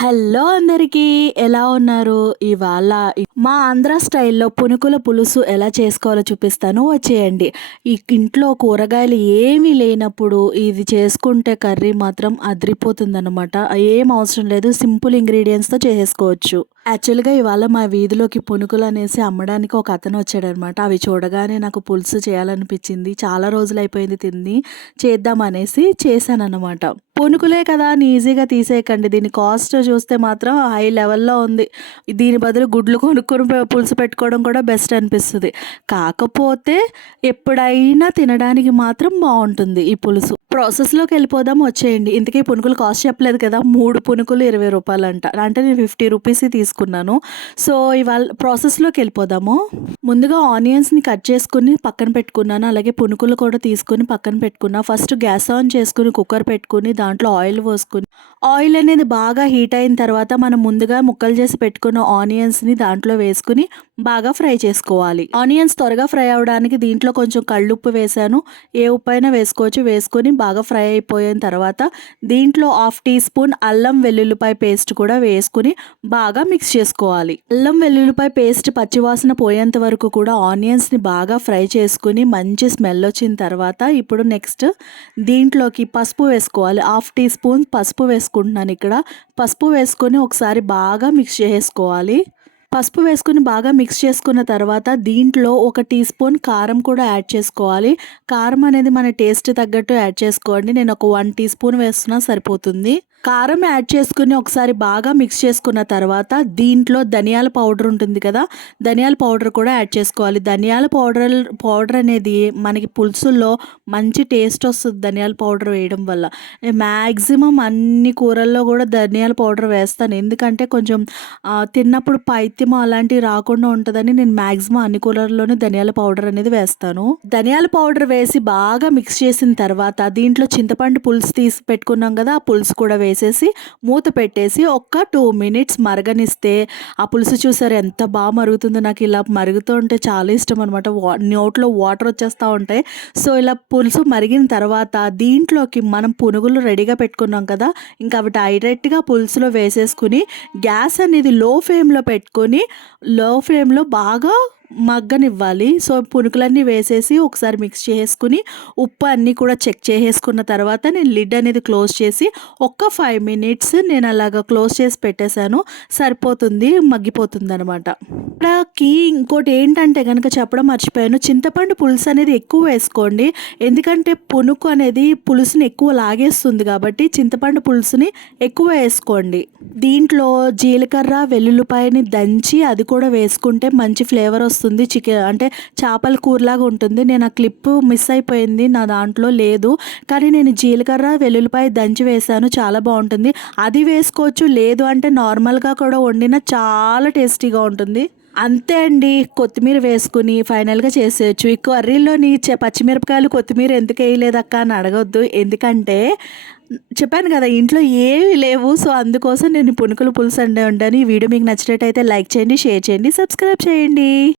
Hello అందరికీ ఎలా ఉన్నారు? ఇవాళ మా ఆంధ్ర స్టైల్లో పునుకుల పులుసు ఎలా చేసుకోవాలో చూపిస్తాను. వచ్చేయండి. ఈ ఇంట్లో కూరగాయలు ఏమీ లేనప్పుడు ఇది చేసుకుంటే కర్రీ మాత్రం అదిరిపోతుందన్నమాట. ఏం అవసరం లేదు. సింపుల్ ఇంగ్రీడియంట్స్తో చేసుకోవచ్చు యాక్చువల్గా ఇవాళ మా వీధిలోకి పునుకులు అనేసి అమ్మడానికి ఒక అతను వచ్చాడనమాట. అవి చూడగానే నాకు పులుసు చేయాలనిపించింది. చాలా రోజులు అయిపోయింది తింది. చేద్దామనేసి చేశానన్నమాట. పునుకులే కదా అని ఈజీగా తీసేయకండి. దీని కాస్ట్ చూస్తే మాత్రం హై లెవెల్లో ఉంది. దీని బదులు గుడ్లు కొనుక్కొని పులుసు పెట్టుకోవడం కూడా బెస్ట్ అనిపిస్తుంది. కాకపోతే ఎప్పుడైనా తినడానికి మాత్రం బాగుంటుంది ఈ పులుసు. ప్రాసెస్లోకి వెళ్ళిపోదాం వచ్చేయండి. ఇంతకీ పునుకులు కాస్ట్ చెప్పలేదు కదా. మూడు పునుకులు ఇరవై రూపాయలు అంట అంటే నేను ఫిఫ్టీ రూపీస్ తీసుకున్నాను. సో ఇవాళ ప్రాసెస్లోకి వెళ్ళిపోదాము. ముందుగా ఆనియన్స్ని కట్ చేసుకుని పక్కన పెట్టుకున్నాను. అలాగే పునుకులు కూడా తీసుకుని పక్కన పెట్టుకున్నా. ఫస్ట్ గ్యాస్ ఆన్ చేసుకుని కుక్కర్ పెట్టుకుని దాంట్లో ఆయిల్ పోసుకుని ఆయిల్ అనేది బాగా హీట్ అయిన తర్వాత మనం ముందుగా ముక్కలు చేసి పెట్టుకున్న ఆనియన్స్ని దాంట్లో వేసుకుని బాగా ఫ్రై చేసుకోవాలి. ఆనియన్స్ త్వరగా ఫ్రై అవడానికి దీంట్లో కొంచెం కళ్ళుప్పు వేసాను. ఏ ఉప్పు అయినా వేసుకోవచ్చు. వేసుకొని బాగా ఫ్రై అయిపోయిన తర్వాత దీంట్లో హాఫ్ టీ స్పూన్ అల్లం వెల్లుల్లిపాయ పేస్ట్ కూడా వేసుకుని బాగా మిక్స్ మిక్స్ చేసుకోవాలి. అల్లం వెల్లుల్లిపాయ పేస్ట్ పచ్చివాసన పోయేంత వరకు కూడా ఆనియన్స్ని బాగా ఫ్రై చేసుకుని మంచి స్మెల్ వచ్చిన తర్వాత ఇప్పుడు నెక్స్ట్ దీంట్లోకి పసుపు వేసుకోవాలి. హాఫ్ టీ స్పూన్ పసుపు వేసుకుంటున్నాను ఇక్కడ. పసుపు వేసుకొని ఒకసారి బాగా మిక్స్ చేసుకోవాలి. పసుపు వేసుకుని బాగా మిక్స్ చేసుకున్న తర్వాత దీంట్లో ఒక టీ స్పూన్ కారం కూడా యాడ్ చేసుకోవాలి. కారం అనేది మన టేస్ట్ తగ్గట్టు యాడ్ చేసుకోండి. నేను ఒక వన్ టీ స్పూన్ వేస్తున్నా సరిపోతుంది. కారం యాడ్ చేసుకుని ఒకసారి బాగా మిక్స్ చేసుకున్న తర్వాత దీంట్లో ధనియాల పౌడర్ ఉంటుంది కదా ధనియాల పౌడర్ కూడా యాడ్ చేసుకోవాలి. ధనియాల పౌడర్ పౌడర్ అనేది మనకి పులుసుల్లో మంచి టేస్ట్ వస్తుంది ధనియాల పౌడర్ వేయడం వల్ల. మ్యాక్సిమం అన్ని కూరల్లో కూడా ధనియాల పౌడర్ వేస్తాను. ఎందుకంటే కొంచెం తిన్నప్పుడు పైత్యం అలాంటివి రాకుండా ఉంటుందని నేను మ్యాక్సిమం అన్ని కూరల్లోనే ధనియాల పౌడర్ అనేది వేస్తాను. ధనియాల పౌడర్ వేసి బాగా మిక్స్ చేసిన తర్వాత దీంట్లో చింతపండు పులుసు తీసి పెట్టుకున్నాం కదా ఆ పులుసు కూడా వేసేసి మూత పెట్టేసి ఒక్క టూ మినిట్స్ మరగనిస్తే ఆ పులుసు చూసారు ఎంత బాగా మరుగుతుందో. నాకు ఇలా మరుగుతూ ఉంటే చాలా ఇష్టం అనమాట నోట్లో వాటర్ వచ్చేస్తూ ఉంటాయి. సో ఇలా పులుసు మరిగిన తర్వాత దీంట్లోకి మనం పునుగులు రెడీగా పెట్టుకున్నాం కదా. ఇంకా అవి డైరెక్ట్గా పులుసులో వేసేసుకుని గ్యాస్ అనేది లో ఫ్లేమ్లో పెట్టుకొని లో ఫ్లేమ్లో బాగా మగ్గనివ్వాలి. సో పునుకులన్నీ వేసేసి ఒకసారి మిక్స్ చేసుకుని ఉప్పు అన్నీ కూడా చెక్ చేసేసుకున్న తర్వాత నేను లిడ్ అనేది క్లోజ్ చేసి ఒక్క ఫైవ్ మినిట్స్ నేను అలాగ క్లోజ్ చేసి పెట్టేశాను. సరిపోతుంది మగ్గిపోతుంది అనమాట ఇక్కడకి ఇంకోటి ఏంటంటే కనుక చెప్పడం మర్చిపోయాను. చింతపండు పులుసు అనేది ఎక్కువ వేసుకోండి. ఎందుకంటే పునుకు అనేది పులుసుని ఎక్కువ లాగేస్తుంది కాబట్టి చింతపండు పులుసుని ఎక్కువ వేసుకోండి. దీంట్లో జీలకర్ర వెల్లుల్లిపాయని దంచి అది కూడా వేసుకుంటే మంచి ఫ్లేవర్ వస్తుంది. వస్తుంది. చికెన్ అంటే చేపల కూరలాగా ఉంటుంది. నేను ఆ క్లిప్ మిస్ అయిపోయింది. నా దాంట్లో లేదు. కానీ నేను జీలకర్ర వెల్లుల్లిపాయ దంచి వేసాను చాలా బాగుంటుంది. అది వేసుకోవచ్చు. లేదు అంటే నార్మల్గా కూడా వండిన చాలా టేస్టీగా ఉంటుంది. అంతే అండి. కొత్తిమీర వేసుకుని ఫైనల్గా చేసేయచ్చు. ఈ కర్రీలోని పచ్చిమిరపకాయలు కొత్తిమీర ఎందుకు వేయలేదక్క అని అడగొద్దు. ఎందుకంటే చెప్పాను కదా ఇంట్లో ఏమీ లేవు. సో అందుకోసం నేను పునుకులు పులుసు అండే ఉంటాను. ఈ వీడియో మీకు నచ్చినట్టయితే లైక్ చేయండి షేర్ చేయండి సబ్స్క్రైబ్ చేయండి.